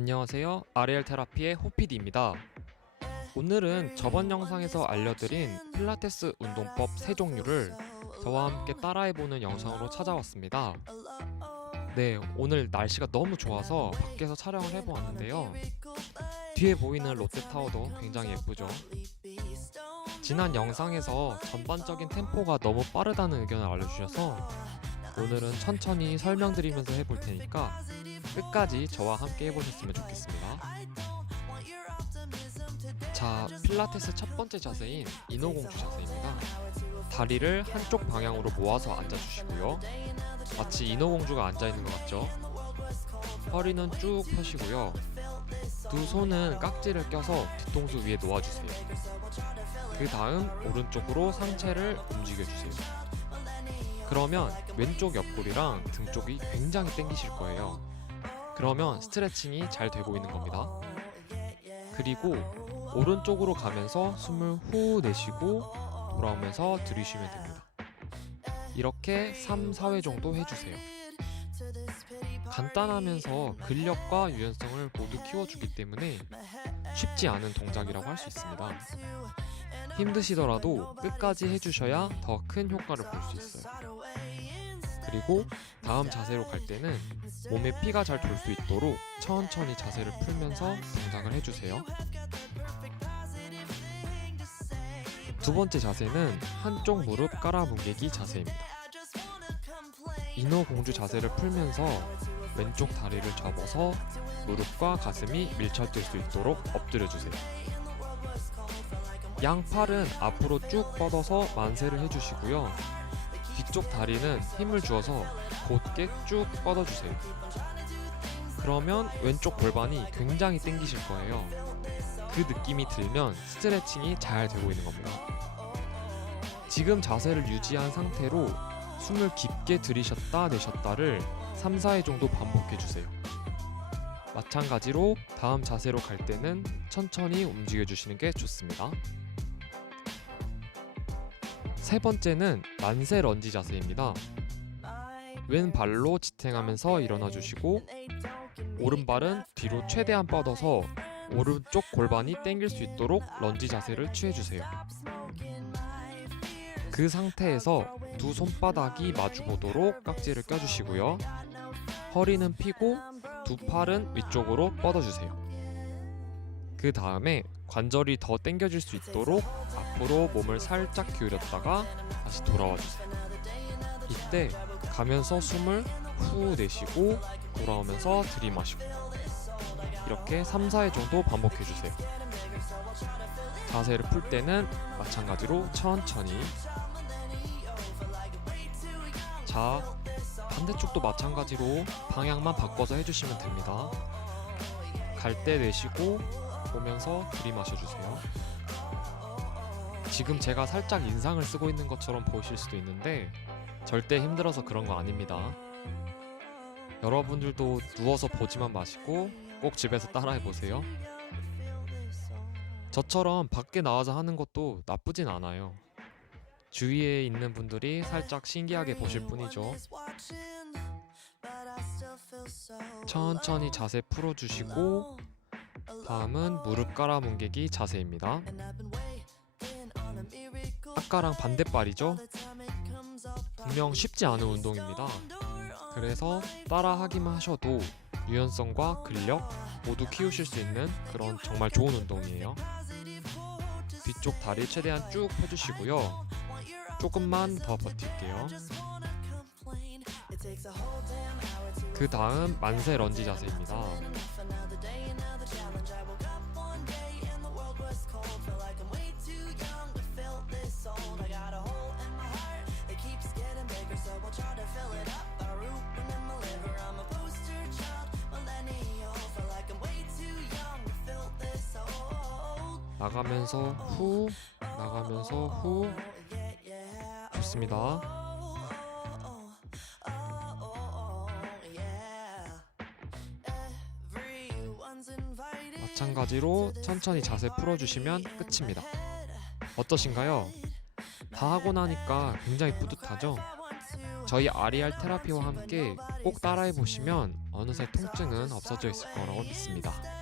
안녕하세요. 아레알 테라피의 호피디입니다. 오늘은 저번 영상에서 알려드린 필라테스 운동법 세 종류를 저와 함께 따라해보는 영상으로 찾아왔습니다. 네, 오늘 날씨가 너무 좋아서 밖에서 촬영을 해보았는데요. 뒤에 보이는 롯데타워도 굉장히 예쁘죠. 지난 영상에서 전반적인 템포가 너무 빠르다는 의견을 알려주셔서 오늘은 천천히 설명드리면서 해볼 테니까 끝까지 저와 함께 해보셨으면 좋겠습니다. 자, 필라테스 첫 번째 자세인 인어공주 자세입니다. 다리를 한쪽 방향으로 모아서 앉아주시고요. 마치 인어공주가 앉아있는 것 같죠? 허리는 쭉 펴시고요. 두 손은 깍지를 껴서 뒤통수 위에 놓아주세요. 그 다음 오른쪽으로 상체를 움직여주세요. 그러면 왼쪽 옆구리랑 등 쪽이 굉장히 땡기실 거예요. 그러면 스트레칭이 잘 되고 있는 겁니다. 그리고 오른쪽으로 가면서 숨을 후 내쉬고 돌아오면서 들이쉬면 됩니다. 이렇게 3, 4회 정도 해주세요. 간단하면서 근력과 유연성을 모두 키워주기 때문에 쉽지 않은 동작이라고 할 수 있습니다. 힘드시더라도 끝까지 해주셔야 더 큰 효과를 볼 수 있어요. 그리고 다음 자세로 갈 때는 몸에 피가 잘 돌 수 있도록 천천히 자세를 풀면서 동작을 해주세요. 두 번째 자세는 한쪽 무릎 깔아뭉개기 자세입니다. 인어 공주 자세를 풀면서 왼쪽 다리를 접어서 무릎과 가슴이 밀착될 수 있도록 엎드려 주세요. 양 팔은 앞으로 쭉 뻗어서 만세를 해주시고요. 뒤쪽 다리는 힘을 주어서 곧게 쭉 뻗어주세요. 그러면 왼쪽 골반이 굉장히 당기실 거예요. 그 느낌이 들면 스트레칭이 잘 되고 있는 겁니다. 지금 자세를 유지한 상태로 숨을 깊게 들이셨다 내셨다를 3, 4회 정도 반복해 주세요. 마찬가지로 다음 자세로 갈 때는 천천히 움직여 주시는 게 좋습니다. 세 번째는 만세 런지 자세입니다. 왼발로 지탱하면서 일어나 주시고 오른발은 뒤로 최대한 뻗어서 오른쪽 골반이 당길 수 있도록 런지 자세를 취해 주세요. 그 상태에서 두 손바닥이 마주 보도록 깍지를 껴주시고요. 허리는 펴고 두 팔은 위쪽으로 뻗어주세요. 그 다음에 관절이 더 당겨질 수 있도록 앞으로 몸을 살짝 기울였다가 다시 돌아와 주세요. 이때 가면서 숨을 후 내쉬고 돌아오면서 들이마시고 이렇게 3, 4회 정도 반복해 주세요. 자세를 풀 때는 마찬가지로 천천히 자, 반대쪽도 마찬가지로 방향만 바꿔서 해주시면 됩니다. 갈 때 내쉬고 보면서 들이마셔 주세요. 지금 제가 살짝 인상을 쓰고 있는 것처럼 보이실 수도 있는데 절대 힘들어서 그런 거 아닙니다. 여러분들도 누워서 보지만 마시고 꼭 집에서 따라해 보세요. 저처럼 밖에 나와서 하는 것도 나쁘진 않아요. 주위에 있는 분들이 살짝 신기하게 보실 뿐이죠. 천천히 자세 풀어주시고 다음은 무릎 깔아 뭉개기 자세입니다. 아까랑 반대발이죠? 분명 쉽지 않은 운동입니다. 그래서 따라 하기만 하셔도 유연성과 근력 모두 키우실 수 있는 그런 정말 좋은 운동이에요. 뒤쪽 다리 최대한 쭉 펴주시고요. 조금만 더 버틸게요. 그 다음 만세 런지 자세입니다. 나가면서 후, 나가면서 후. 좋습니다. 마찬가지로 천천히 자세 풀어주시면 끝입니다. 어떠신가요? 다 하고 나니까 굉장히 뿌듯하죠? 저희 아리알 테라피와 함께 꼭 따라해 보시면 어느새 통증은 없어져 있을 거라고 믿습니다.